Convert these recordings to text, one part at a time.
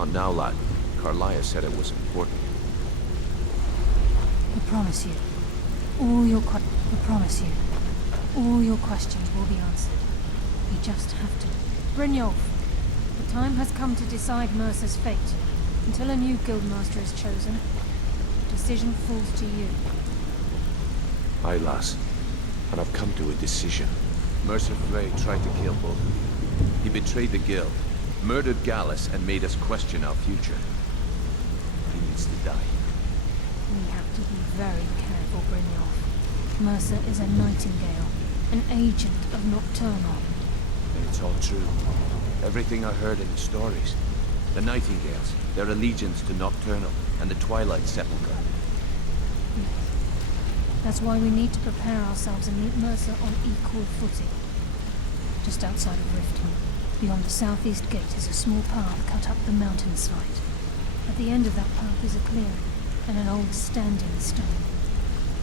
Not now, lad. Carlia said it was important. I promise you, all your questions will be answered. You just have to. Brynjolf, the time has come to decide Mercer's fate. Until a new guildmaster is chosen, the decision falls to you. Aye, lass. And I've come to a decision. Mercer Frey tried to kill both of you. He betrayed the guild, murdered Gallus, and made us question our future. He needs to die. We have to be very careful, Brynjolf. Mercer is a Nightingale, an agent of Nocturnal. And it's all true. Everything I heard in the stories. The Nightingales, their allegiance to Nocturnal, and the Twilight Sepulchre. Yes. That's why we need to prepare ourselves and meet Mercer on equal footing. Just outside of Riften, beyond the southeast gate, is a small path cut up the mountainside. At the end of that path is a clearing, and an old standing stone.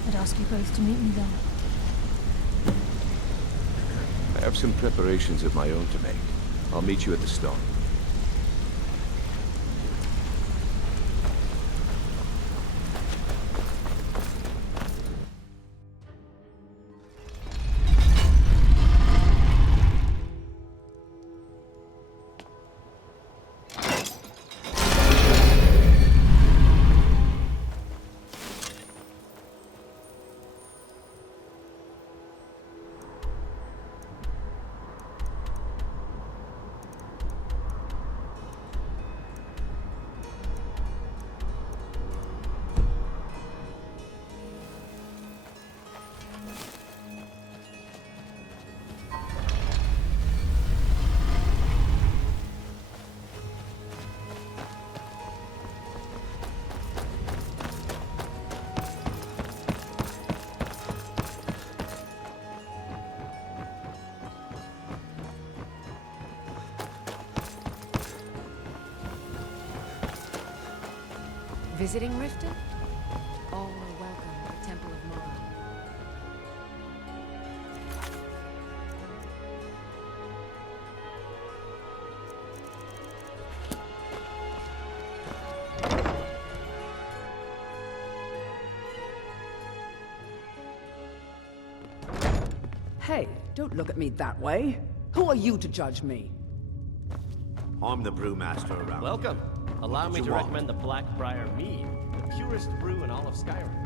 I'd ask you both to meet me there. I have some preparations of my own to make. I'll meet you at the stone. Visiting Riften? All are welcome at the Temple of Mara. Hey, don't look at me that way. Who are you to judge me? I'm the brewmaster around. Welcome. Allow me to want? recommend the Blackbriar Mead, the purest brew in all of Skyrim.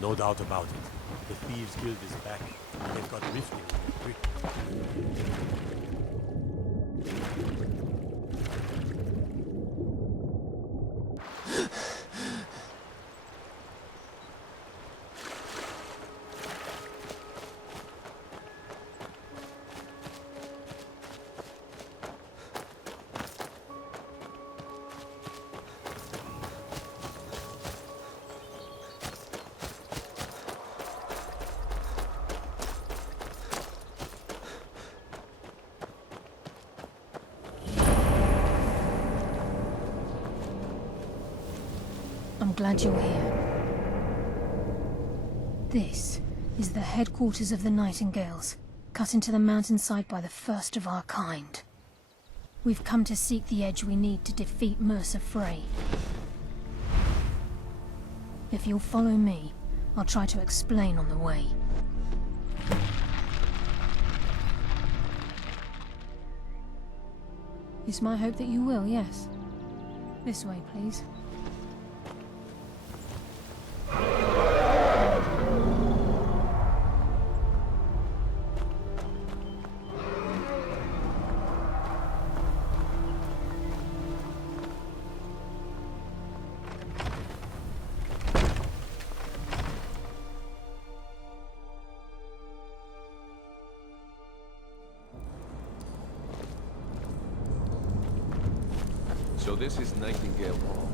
No doubt about it. The Thieves Guild is back, and they've got Riften in the grip. I'm glad you're here. This is the headquarters of the Nightingales, cut into the mountainside by the first of our kind. We've come to seek the edge we need to defeat Mercer Frey. If you'll follow me, I'll try to explain on the way. It's my hope that you will, yes. This way, please. So this is Nightingale Hall.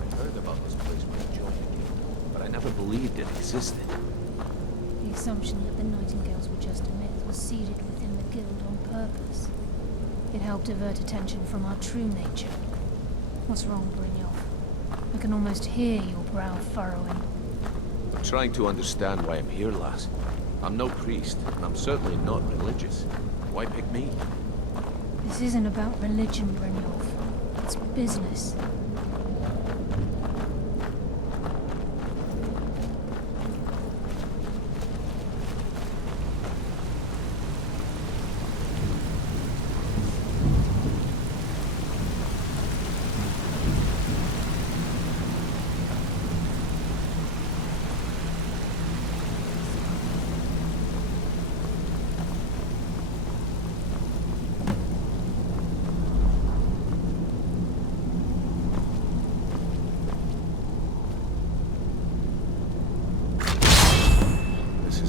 I heard about this place when I joined the guild, but I never believed it existed. The assumption that the Nightingales were just a myth was seeded within the guild on purpose. It helped divert attention from our true nature. What's wrong, Brynjolf? I can almost hear your brow furrowing. I'm trying to understand why I'm here, lass. I'm no priest, and I'm certainly not religious. Why pick me? This isn't about religion, Brynjolf. It's business.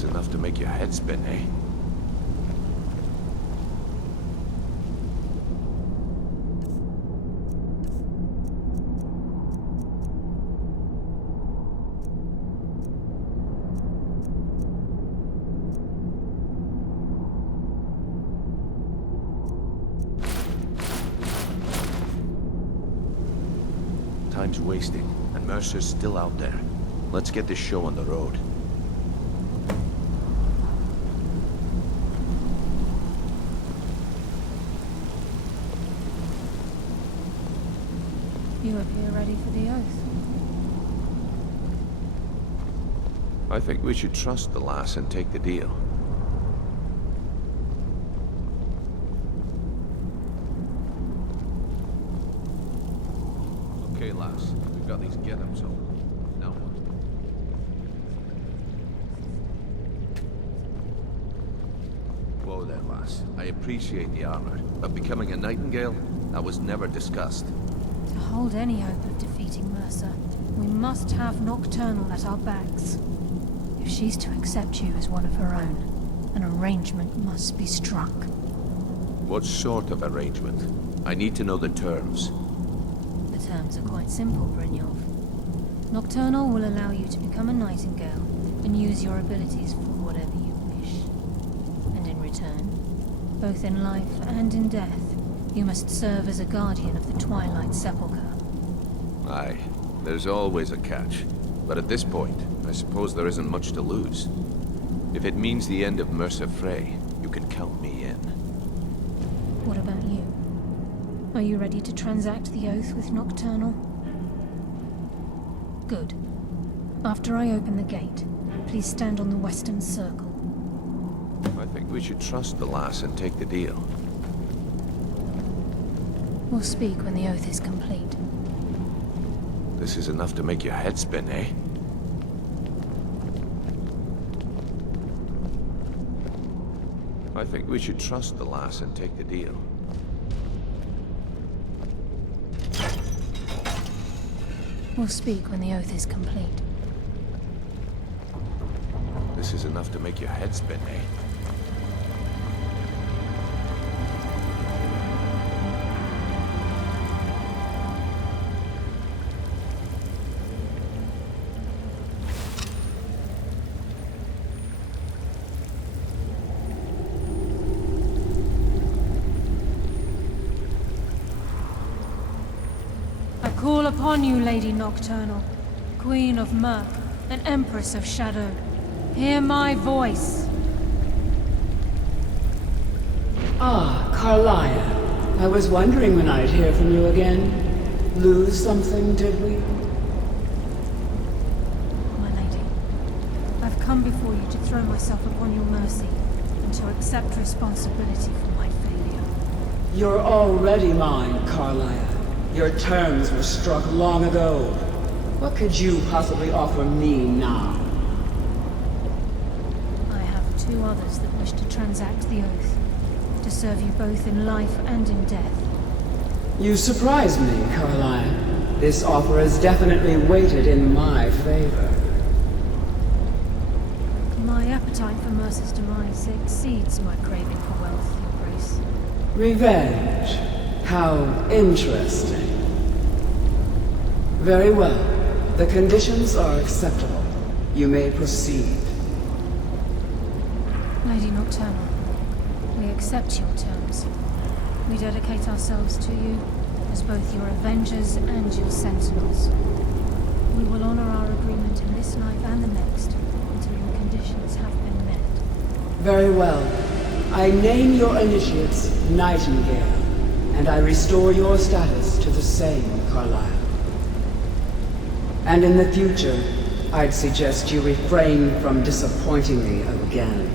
Enough to make your head spin, eh? Time's wasting, and Mercer's still out there. Let's get this show on the road. You appear ready for the oath. I think we should trust the lass and take the deal. Okay, lass. We've got these get-ups on. Now what? Whoa there, lass. I appreciate the armor, but becoming a Nightingale? That was never discussed. To hold any hope of defeating Mercer, we must have Nocturnal at our backs. If she's to accept you as one of her own, an arrangement must be struck. What sort of arrangement? I need to know the terms. The terms are quite simple, Brynjolf. Nocturnal will allow you to become a Nightingale and use your abilities for whatever you wish. And in return, both in life and in death, you must serve as a guardian of the Twilight Sepulchre. Aye, there's always a catch. But at this point, I suppose there isn't much to lose. If it means the end of Mercer Frey, you can count me in. What about you? Are you ready to transact the oath with Nocturnal? Good. After I open the gate, please stand on the western circle. I think we should trust the lass and take the deal. We'll speak when the oath is complete. This is enough to make your head spin, eh? I think we should trust the lass and take the deal. We'll speak when the oath is complete. This is enough to make your head spin, eh? I call upon you, Lady Nocturnal, Queen of Murk, and Empress of Shadow. Hear my voice. Ah, Carlia. I was wondering when I'd hear from you again. Lose something, did we? My lady, I've come before you to throw myself upon your mercy and to accept responsibility for my failure. You're already mine, Carlia. Your terms were struck long ago. What could you possibly offer me now? I have two others that wish to transact the oath, to serve you both in life and in death. You surprise me, Carlisle. This offer is definitely weighted in my favor. My appetite for Mercer's demise exceeds my craving for wealth, Your Grace. Revenge. How interesting. Very well. The conditions are acceptable. You may proceed. Lady Nocturnal, we accept your terms. We dedicate ourselves to you as both your avengers and your sentinels. We will honor our agreement in this life and the next until your conditions have been met. Very well. I name your initiates Nightingale, and I restore your status to the same, Carlisle. And in the future, I'd suggest you refrain from disappointing me again.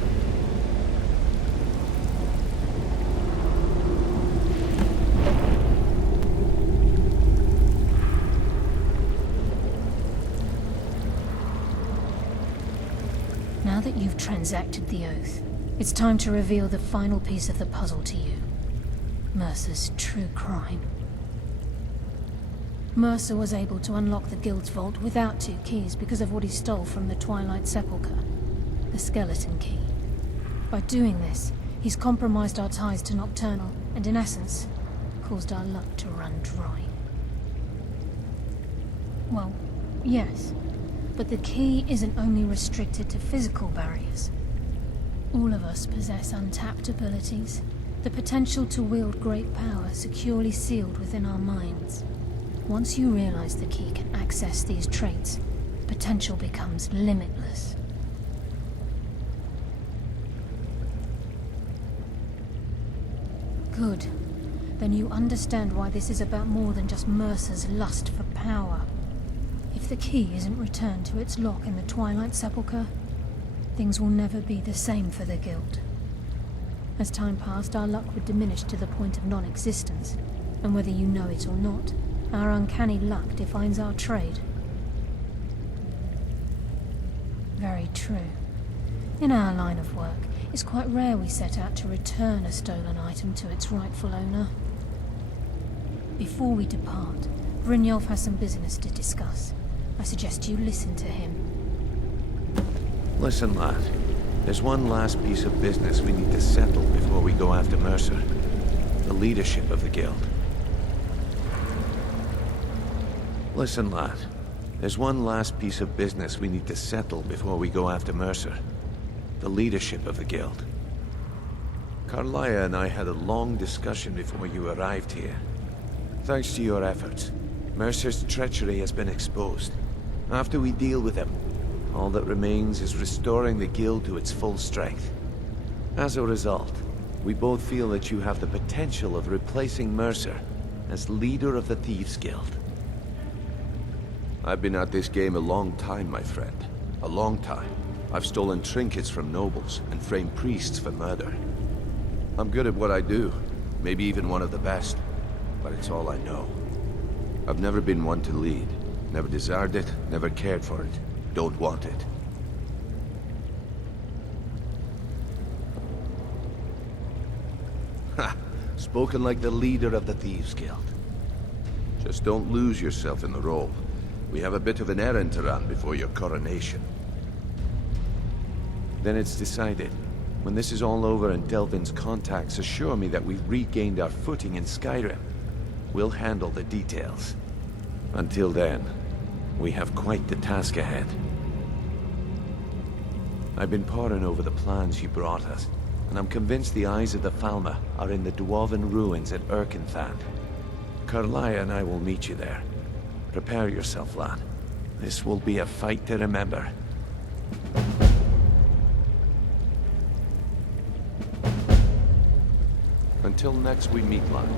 Now that you've transacted the oath, it's time to reveal the final piece of the puzzle to you. Mercer's true crime. Mercer was able to unlock the Guild's vault without 2 keys because of what he stole from the Twilight Sepulchre, the skeleton key. By doing this, he's compromised our ties to Nocturnal, and in essence, caused our luck to run dry. Well, yes, but the key isn't only restricted to physical barriers. All of us possess untapped abilities, the potential to wield great power securely sealed within our minds. Once you realize the key can access these traits, potential becomes limitless. Good. Then you understand why this is about more than just Mercer's lust for power. If the key isn't returned to its lock in the Twilight Sepulchre, things will never be the same for the Guild. As time passed, our luck would diminish to the point of non-existence, and whether you know it or not, our uncanny luck defines our trade. Very true. In our line of work, it's quite rare we set out to return a stolen item to its rightful owner. Before we depart, Brynjolf has some business to discuss. I suggest you listen to him. Listen, lad. There's one last piece of business we need to settle before we go after Mercer. The leadership of the Guild. Listen, lad. There's one last piece of business we need to settle before we go after Mercer. The leadership of the Guild. Carlia and I had a long discussion before you arrived here. Thanks to your efforts, Mercer's treachery has been exposed. After we deal with him, all that remains is restoring the Guild to its full strength. As a result, we both feel that you have the potential of replacing Mercer as leader of the Thieves' Guild. I've been at this game a long time, my friend. A long time. I've stolen trinkets from nobles and framed priests for murder. I'm good at what I do, maybe even one of the best, but it's all I know. I've never been one to lead. Never desired it, never cared for it. Don't want it. Ha! Spoken like the leader of the Thieves' Guild. Just don't lose yourself in the role. We have a bit of an errand to run before your coronation. Then it's decided. When this is all over and Delvin's contacts assure me that we've regained our footing in Skyrim, we'll handle the details. Until then, we have quite the task ahead. I've been poring over the plans you brought us, and I'm convinced the eyes of the Falmer are in the Dwarven ruins at Erkenthan. Carlia and I will meet you there. Prepare yourself, lad. This will be a fight to remember. Until next we meet, lad.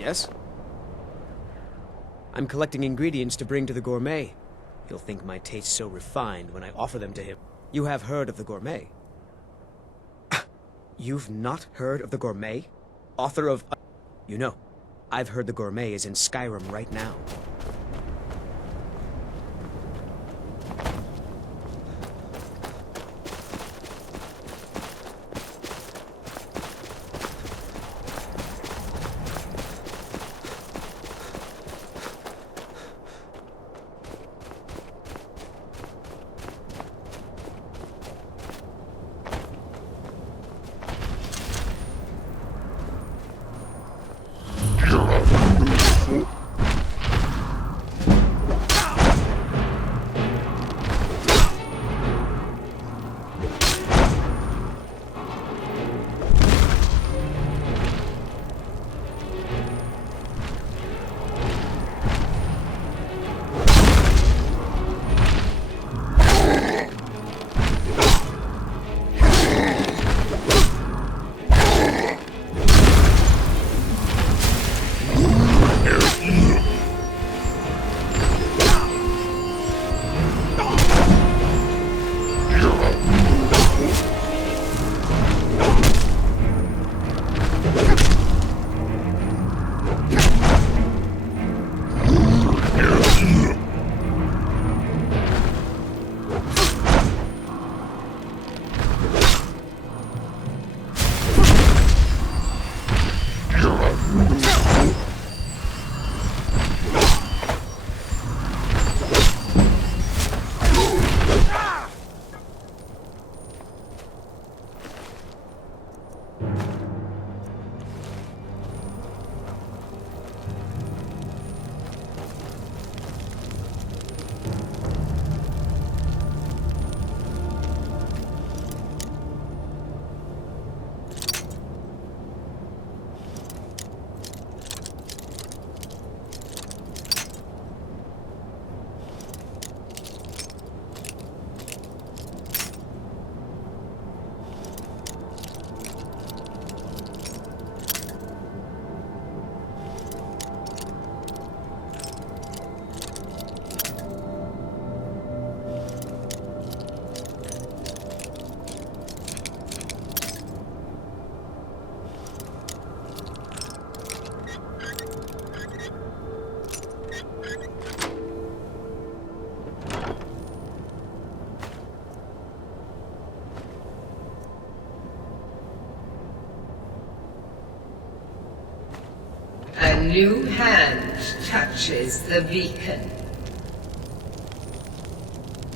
Yes? I'm collecting ingredients to bring to the gourmet. He'll think my taste so refined when I offer them to him. You have heard of the gourmet? You've not heard of the gourmet? Author of... You know, I've heard the gourmet is in Skyrim right now. A new hand touches the beacon.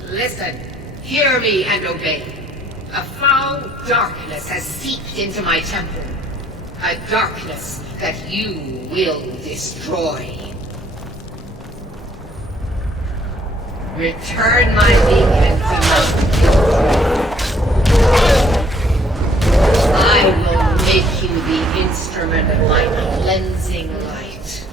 Listen, hear me and obey. A foul darkness has seeped into my temple. A darkness that you will destroy. Return my beacon to I will make you the instrument of my cleansing light.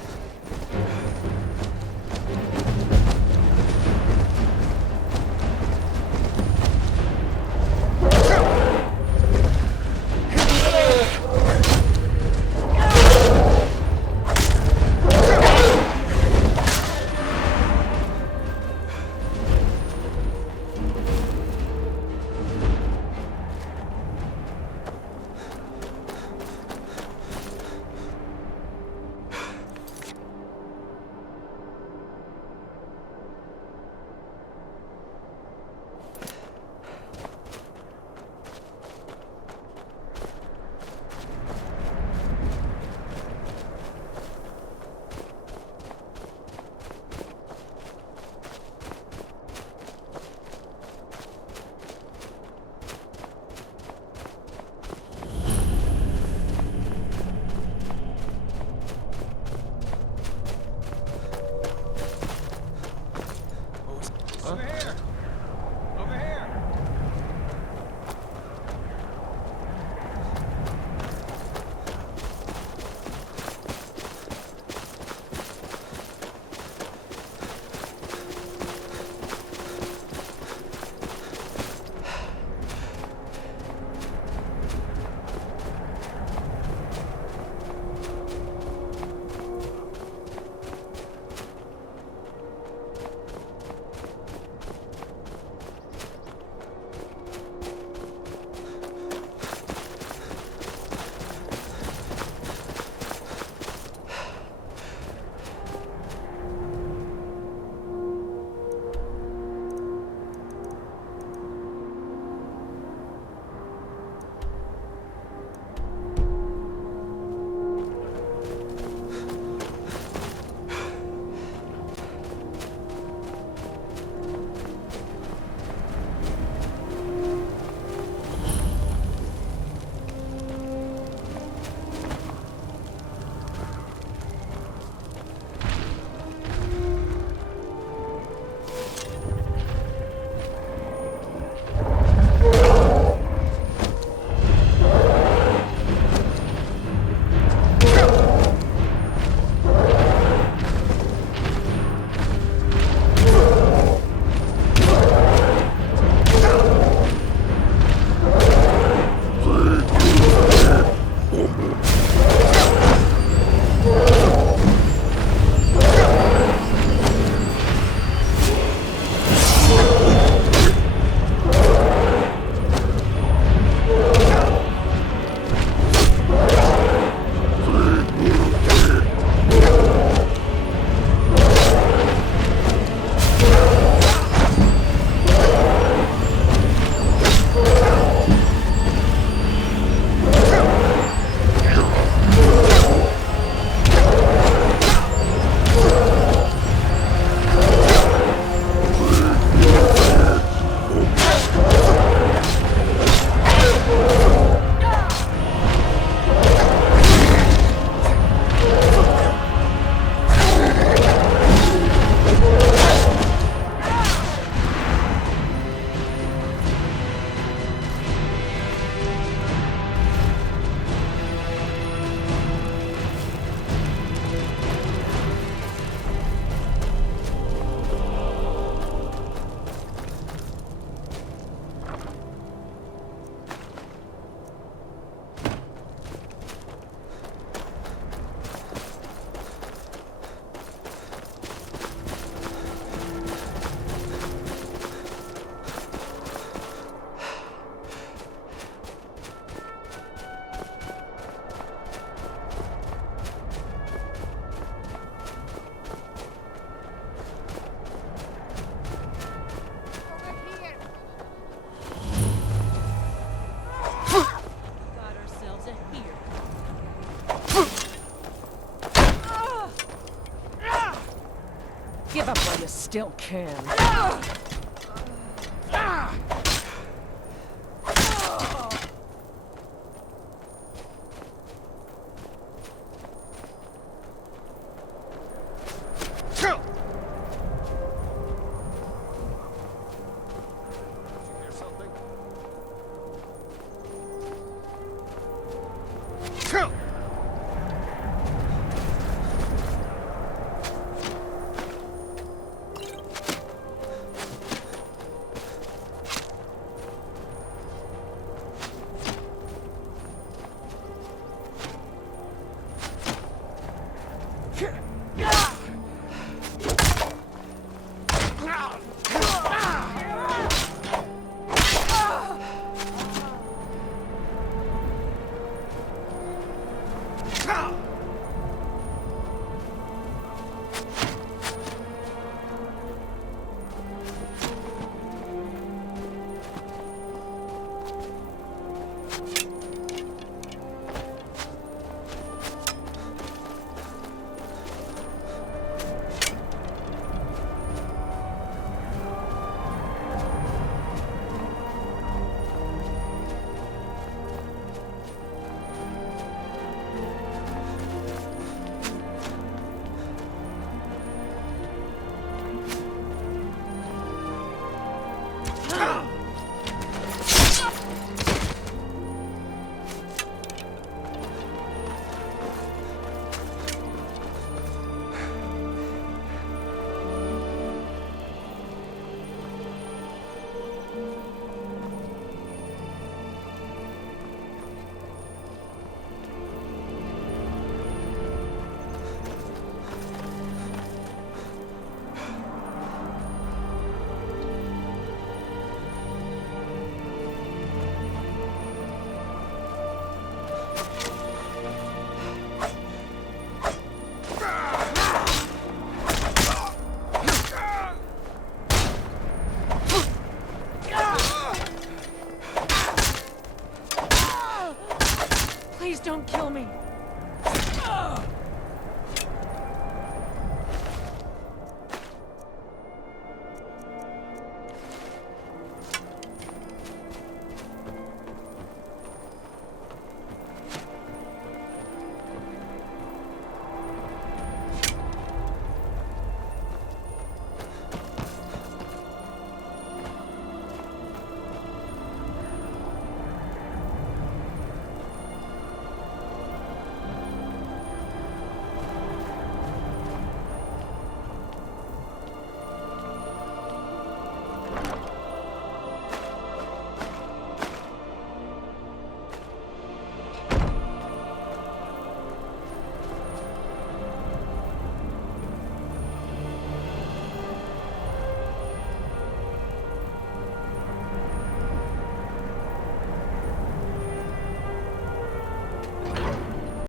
Give up while you still can.